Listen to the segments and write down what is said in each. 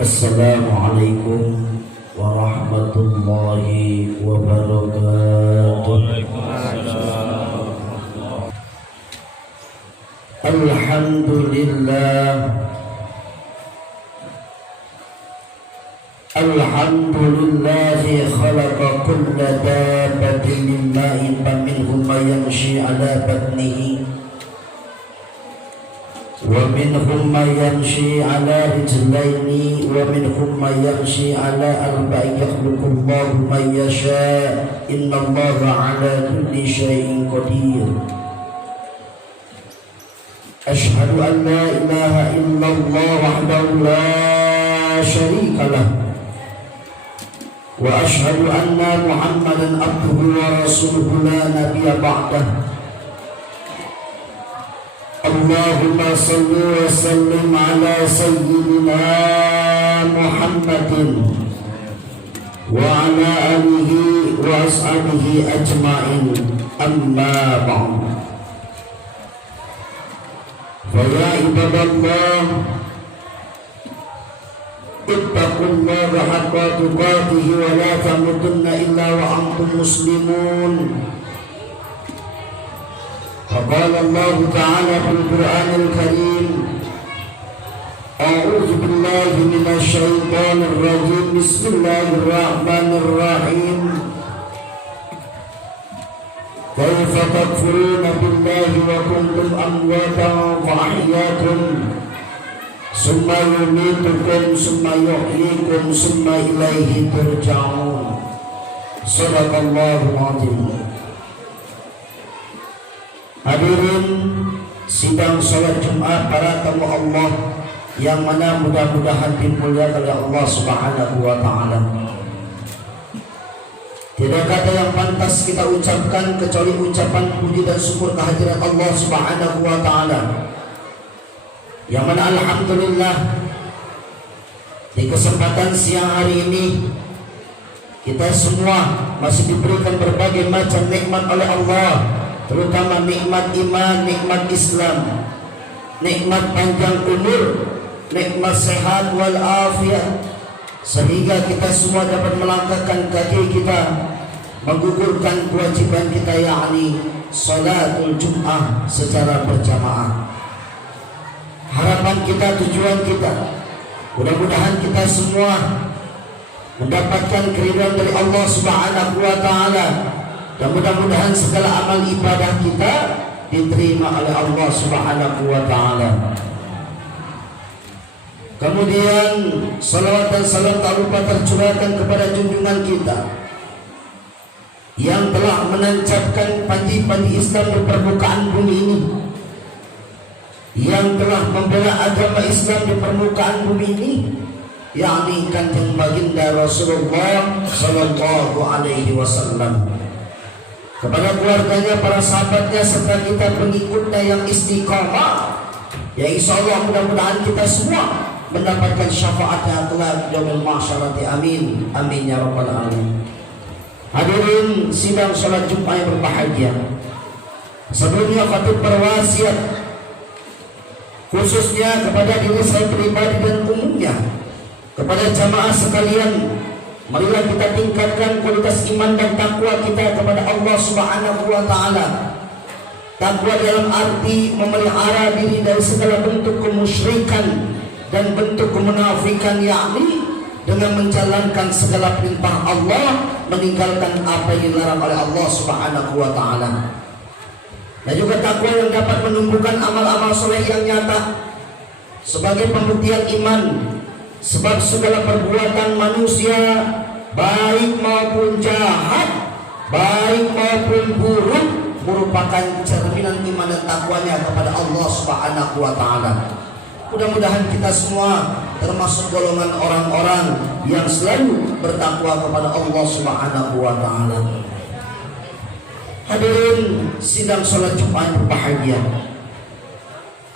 Assalamualaikum warahmatullahi wabarakatuh. Alhamdulillahi khalaqa kulla dabbatin min ma'in faminhum man yamshi 'ala batnihi wa minhum man yamshi 'ala rijlaini wa minhum man yamshi 'ala arba'in yakhluqullahu man yasha' innallaha 'ala kulli syai'in qadir. Ashhadu an la ilaha illallah wahdahu la syarika lah wa ashhadu anna Muhammadan abduhu wa rasuluhu la nabiyya ba'dah. Allahumma salli wa sallim ala sayyidina Muhammadin wa ala alihi wa ashabihi ajma'in, amma ba'd. Fa ya ibadallah, ittaqullaha haqqa tuqatih wa la tamutunna illa wa antum muslimun. فقال الله تعالى في القرآن الكريم: أعوذ بالله من الشيطان الرجيم بسم الله الرحمن الرحيم كيف تكفرون بالله وكنتم أمواتا فأحياكم ثم يميتكم ثم يحييكم ثم إليه ترجعون. صدق الله العظيم. Hadirin sidang salat Jumat para tamu Allah yang mana mudah-mudahan dimuliakan oleh Allah Subhanahu wa taala. Tidak kata yang pantas kita ucapkan kecuali ucapan puji dan syukur kehadiran Allah Subhanahu wa taala. Yang mana alhamdulillah di kesempatan siang hari ini kita semua masih diberikan berbagai macam nikmat oleh Allah, terutama nikmat iman, nikmat Islam, nikmat panjang umur, nikmat sehat wal afiat, sehingga kita semua dapat melangkahkan kaki kita menggugurkan kewajiban kita, yakni salatul Jum'ah secara berjamaah. Harapan kita, tujuan kita, mudah-mudahan kita semua mendapatkan keridhaan dari Allah Subhanahu wa taala. Dan mudah-mudahan segala amal ibadah kita diterima oleh Allah Subhanahu wa taala. Kemudian salawat dan salam tak lupa tercurahkan kepada junjungan kita yang telah menancapkan panji-panji Islam di permukaan bumi ini, yang telah membela agama Islam di permukaan bumi ini, yakni Kanjeng Baginda Rasulullah sallallahu alaihi wasallam. Kepada keluarganya, para sahabatnya, serta kita pengikutnya yang istiqamah, ya insyaallah mudah-mudahan kita semua mendapatkan syafaatnya kelak yaumil mahsyarati. Amin amin ya rabbal alamin. Hadirin sidang salat Jumat yang berbahagia, sebelumnya khatib berwasiat khususnya kepada diri saya pribadi dan umumnya kepada jamaah sekalian, marilah kita tingkatkan kualitas iman dan takwa kita kepada Allah Subhanahu wa taala. Takwa dalam arti memelihara diri dari segala bentuk kemusyrikan dan bentuk kemunafikan, yakni dengan menjalankan segala perintah Allah, meninggalkan apa yang dilarang oleh Allah Subhanahu wa taala. Dan juga takwa yang dapat menumbuhkan amal-amal soleh yang nyata sebagai pembuktian iman. Sebab segala perbuatan manusia, baik maupun jahat, baik maupun buruk, merupakan cerminan iman dan takwanya kepada Allah Subhanahu wa taala. Mudah-mudahan kita semua termasuk golongan orang-orang yang selalu bertakwa kepada Allah Subhanahu wa taala. Hadirin sidang salat Jumat berbahagia.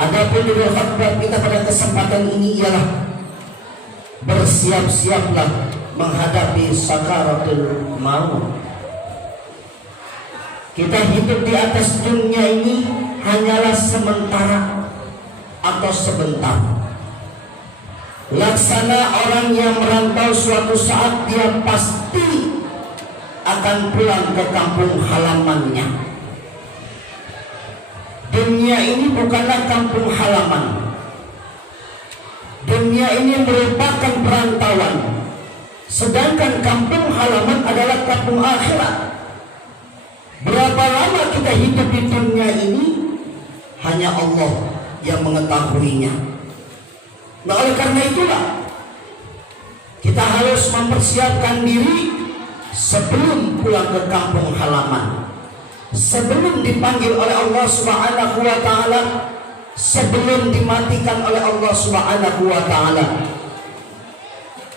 Adapun judul khutbah kita pada kesempatan ini ialah bersiap-siaplah menghadapi sakaratul maut. Kita hidup di atas dunia ini hanyalah sementara atau sebentar. Laksana orang yang merantau suatu saat dia pasti akan pulang ke kampung halamannya. Dunia ini bukanlah kampung halaman. Dunia ini merupakan perantauan. Sedangkan kampung halaman adalah kampung akhirat. Berapa lama kita hidup di dunia ini hanya Allah yang mengetahuinya. Nah, oleh karena itulah kita harus mempersiapkan diri sebelum pulang ke kampung halaman, sebelum dipanggil oleh Allah Subhanahu wa taala, sebelum dimatikan oleh Allah Subhanahu wa taala.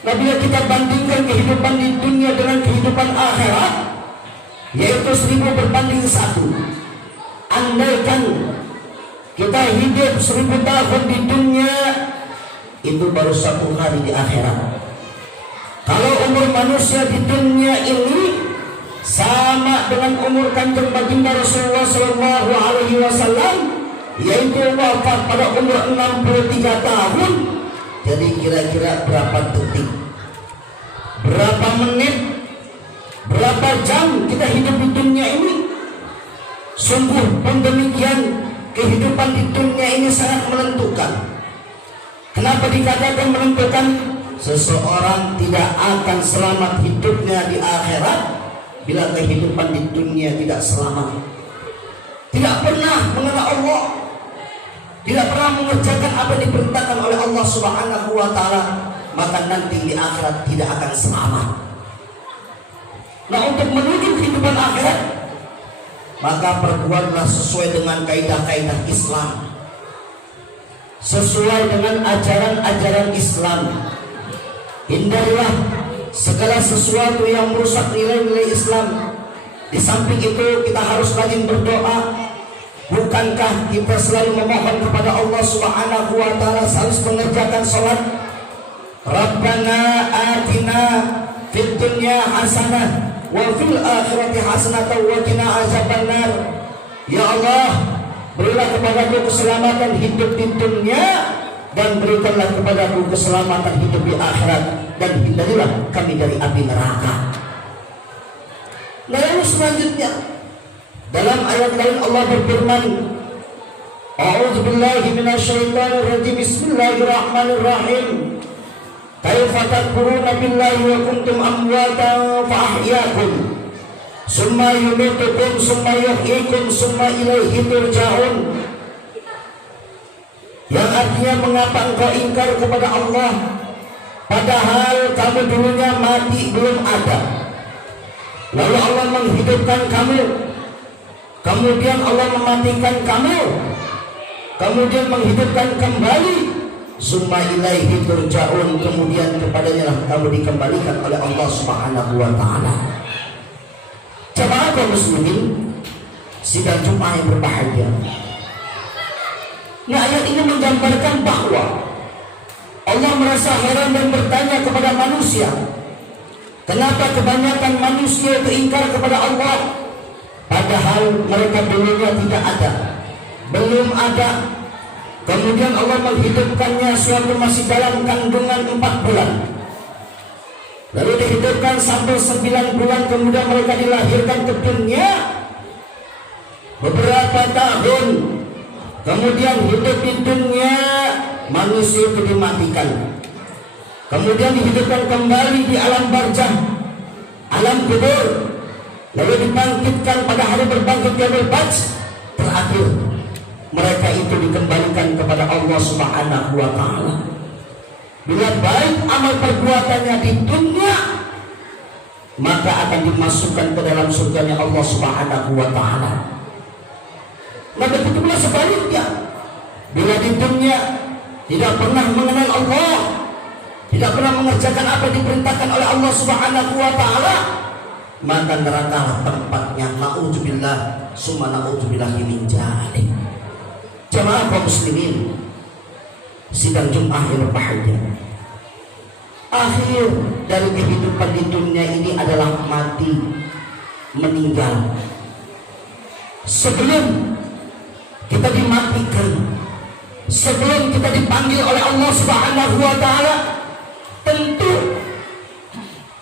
Nah, bila kita bandingkan kehidupan di dunia dengan kehidupan akhirat, yaitu 1000 berbanding 1. Andaikan kita hidup 1000 tahun di dunia, itu baru 1 hari di akhirat. Kalau umur manusia di dunia ini sama dengan umur kanjeng baginda Rasulullah Shallallahu Alaihi Wasallam, yaitu wafat pada umur 63 tahun. Jadi kira-kira berapa detik, berapa menit, berapa jam kita hidup di dunia ini? Sungguh pun demikian, kehidupan di dunia ini sangat menentukan. Kenapa dikatakan menentukan? Seseorang tidak akan selamat hidupnya di akhirat bila kehidupan di dunia tidak selamat. Tidak pernah mengenal Allah, tidak pernah mengerjakan apa yang diperintahkan oleh Allah Subhanahu wa taala, maka nanti di akhirat tidak akan selamat. Nah, untuk menuju kehidupan akhirat, maka perbuatlah sesuai dengan kaidah-kaidah Islam, sesuai dengan ajaran-ajaran Islam. Hindarilah segala sesuatu yang merusak nilai-nilai Islam. Di samping itu kita harus rajin berdoa. Bukankah kita selalu memohon kepada Allah Subhanahu wa taala harus mengerjakan salat? Rabbana atina fid dunya hasanah wa fil akhirati hasanah wa qina azabannar. Ya Allah, berilah kepadaku keselamatan hidup di dunia dan berikanlah kepadaku keselamatan hidup di akhirat, dan hindarilah kami dari api neraka. Nah, yang selanjutnya dalam ayat lain Allah berfirman, A'udzubillahi minasyaitonir rajim. Bismillahirrahmanirrahim. Kaifa takfuruna billahi wa kuntum amwatan fa ahyaakum summa yumitukum summa yuhyikum summa ilaihi turja'un. Yang artinya, mengapa engkau ingkar kepada Allah padahal kamu dulunya mati belum ada, lalu Allah menghidupkan kamu, kemudian Allah mematikan kamu, kemudian menghidupkan kembali, summa ilaihi turja'un, kemudian kepadanya lah kamu dikembalikan oleh Allah Subhanahu wa taala. Jemaah kaum muslimin sidang Jumat yang berbahagia. Nah, ayat ini menggambarkan bahwa Allah merasa heran dan bertanya kepada manusia, kenapa kebanyakan manusia itu ingkar kepada Allah padahal mereka dulunya tidak ada, belum ada. Kemudian Allah menghidupkannya suatu masih dalam kandungan 4 bulan, lalu dihidupkan sampai 9 bulan, kemudian mereka dilahirkan ke dunia. Beberapa tahun kemudian hidup di dunia, manusia itu dimatikan, kemudian dihidupkan kembali di alam barzah, alam kubur, lalu dibangkitkan pada hari berbangkit yaumul ba'ts. Terakhir mereka itu dikembalikan kepada Allah Subhanahu wa taala. Bila baik amal perbuatannya di dunia, maka akan dimasukkan ke dalam surganya Allah Subhanahu wa taala. Nah, begitu pula sebaliknya, bila di dunia tidak pernah mengenal Allah, tidak pernah mengerjakan apa yang diperintahkan oleh Allah Subhanahu wa taala, maka neraka tempatnya. Na'udzubillah summa na'udzubillah min dzalik. Jemaah kaum muslimin sidang Jumat yang berbahagia. Akhir dari kehidupan di dunia ini adalah mati, meninggal. Sebelum kita dimatikan, sebelum kita dipanggil oleh Allah Subhanahu wa taala, tentu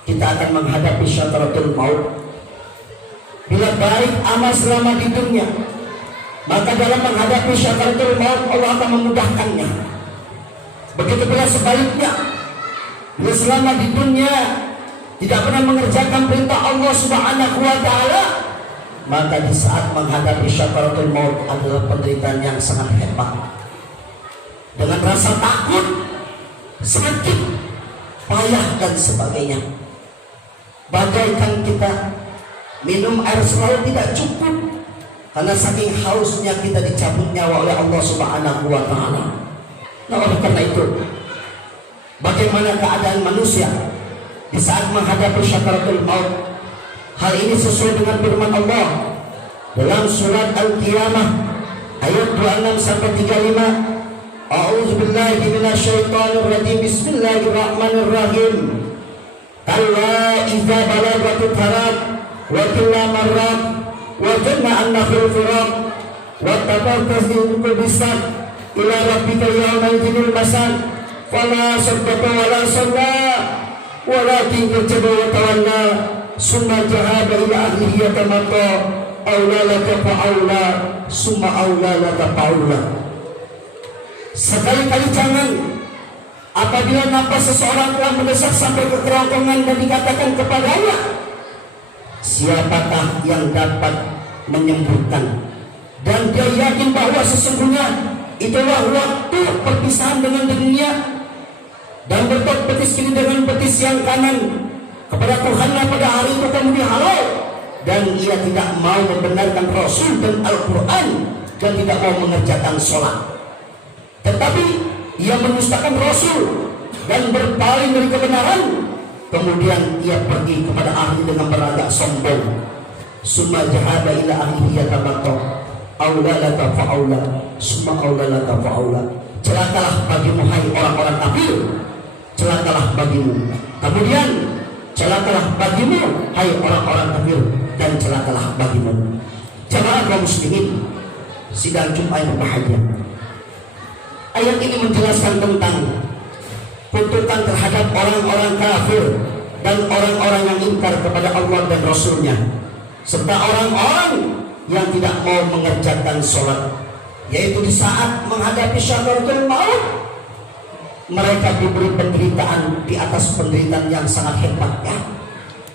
kita akan menghadapi syakaratul maut. Bila baik amal selama di dunia, maka dalam menghadapi syakaratul maut Allah akan memudahkannya. Begitu pula sebaliknya, bila selama di dunia tidak pernah mengerjakan perintah Allah Subhanahu wa Ta'ala, maka di saat menghadapi syakaratul maut adalah penderitaan yang sangat hebat. Dengan rasa takut, sakit, payah dan sebagainya. Bagaikan kita minum air selalu tidak cukup karena saking hausnya kita dicabut nyawa oleh Allah Subhanahu wa Ta'ala. Nah, oleh karena itu, bagaimana keadaan manusia di saat menghadapi syakaratul maut? Hal ini sesuai dengan firman Allah dalam surat Al-Qiyamah ayat 26 sampai 35. A'udzubillahi minasyaitonirrajim. Bismillahirrahmanirrahim. Kalla idza balagatit taraq wa kulla marrat wa janna an-nakhil firaq wa tafartasil bisat ila rabbika yawma idzinil masal fala saddaqa wa la salla walakin kadzdzaba wa tawalla summa jahada ila ahlihi yatamata aula laka fa'aula summa aula laka fa'aula. Sekali-kali jangan apabila nafas seseorang telah mendesak sampai ke kerongkongan dan dikatakan kepadanya, siapakah yang dapat menyembuhkan? Dan dia yakin bahwa sesungguhnya itulah waktu perpisahan dengan dunia, dan bertot betis kiri dengan betis yang kanan kepada Tuhannya pada hari itu kamu dihalau. Dan ia tidak mau membenarkan Rasul dan Al-Quran dan tidak mau mengerjakan sholat, tetapi ia mendustakan Rasul dan berpaling dari kebenaran. Kemudian ia pergi kepada ahli dengan beragak sombong. Summa jahada ila ahlihi yatabaqqa aula laka fa'aula summa aula laka fa'aula. Celakalah bagimu hai orang-orang kafir, celakalah bagimu. Kemudian celakalah bagimu hai orang-orang kafir, dan celakalah bagimu. Jamaah kaum muslimin sidang Jumat yang berbahagia, ayat ini menjelaskan tentang kutukan terhadap orang-orang kafir dan orang-orang yang ingkar kepada Allah dan Rasulnya, serta orang-orang yang tidak mau mengerjakan sholat, yaitu di saat menghadapi syakaratul maut mereka diberi penderitaan di atas penderitaan yang sangat hebat, ya,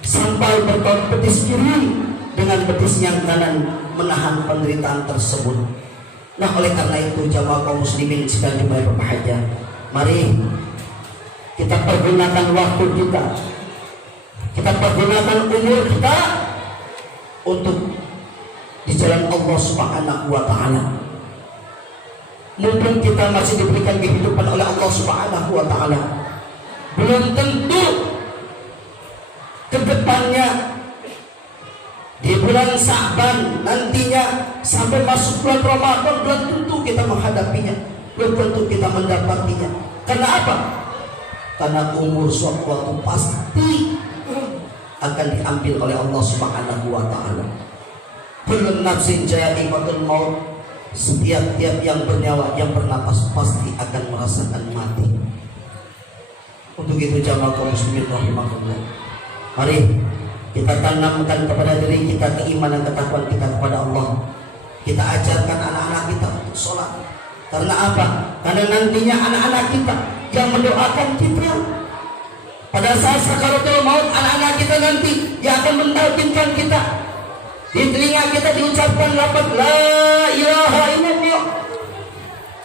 sampai bertot betis kiri dengan betis yang kanan menahan penderitaan tersebut. Nah, oleh karena itu jamaah kaum muslimin sedang berbahagia, mari kita pergunakan waktu kita pergunakan umur kita untuk di jalan Allah Subhanahu wa Ta'ala. Mumpung kita masih diberikan kehidupan oleh Allah Subhanahu wa Ta'ala, belum tentu kedepannya di bulan Sa'ban nantinya sampai masuk bulan Ramadan belum tentu kita menghadapinya, belum tentu kita mendapatinya. Karena apa? Karena umur suatu waktu pasti akan diambil oleh Allah Subhanahu wa Ta'ala. Kullu nafsin dha'iqatul maut. Setiap-tiap yang bernyawa, yang bernapas pasti akan merasakan mati. Untuk itu jamaah kaum muslimin rahimahullah, mari kita tanamkan kepada diri kita keimanan, ketakwaan kita kepada Allah. Kita ajarkan anak-anak kita untuk sholat. Karena apa? Karena nantinya anak-anak kita yang mendoakan kita. Pada saat sakaratul maut, anak-anak kita nanti yang akan mentalkinkan kita. Di telinga kita diucapkan lafaz la ilaha illallah.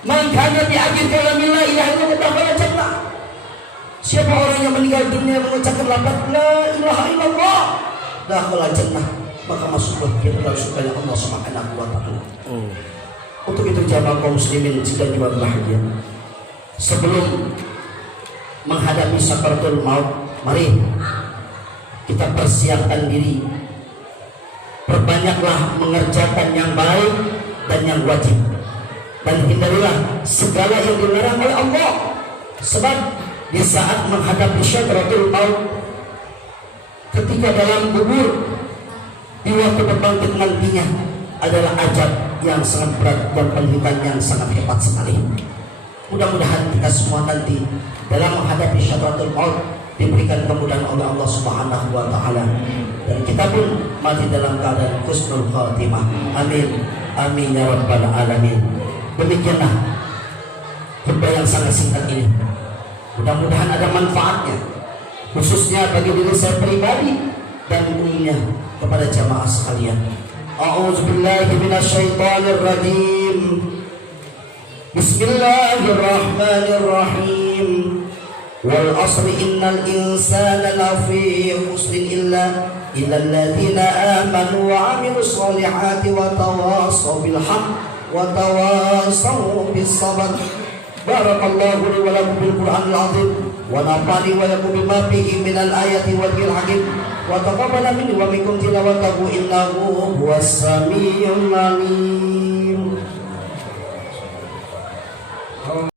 Man kana bi akhir kalam la ilaha illallah. Siapa orang yang meninggal dunia mengucapkan lafaz la ilaha illallah, dakhala jannah, maka masuklah dia ke dalam surga Allah Subhanahu wa Ta'ala. Untuk itu jamaah kaum muslimin sedang juga bahagia, sebelum menghadapi sakaratul maut, mari kita persiapkan diri. Perbanyaklah mengerjakan yang baik dan yang wajib, dan hindarilah segala yang dilarang oleh Allah. Sebab di saat menghadapi syakaratul maut, ketika dalam kubur, di waktu berbangkit nantinya adalah azab yang sangat berat dan penderitaan yang sangat hebat sekali. Mudah-mudahan kita semua nanti dalam menghadapi syakaratul sakaratul maut diberikan kemudahan oleh Allah Subhanahu wa taala, dan kita pun mati dalam keadaan husnul khatimah. Amin amin ya rabbal alamin. Demikianlah khutbah yang sangat singkat ini, mudah-mudahan ada manfaatnya khususnya bagi diri saya pribadi dan umumnya kepada jamaah sekalian. A'udzubillahi minasyaitonir rajim. Bismillahirrahmanirrahim. Wal asri innal insana lafi khusrin illa alladziina aamanu wa 'amilus shalihati wa tawassaw bil haqq wa tawassaw bis sabr. Barakallahu li wa lakum bil Qur'anil 'azim wa nafa'ani wa yakum bima fihi minal ayati wal hakim wa taqabbala minni wa minkum tilawatahu innahu huwas samii'ul 'aliim.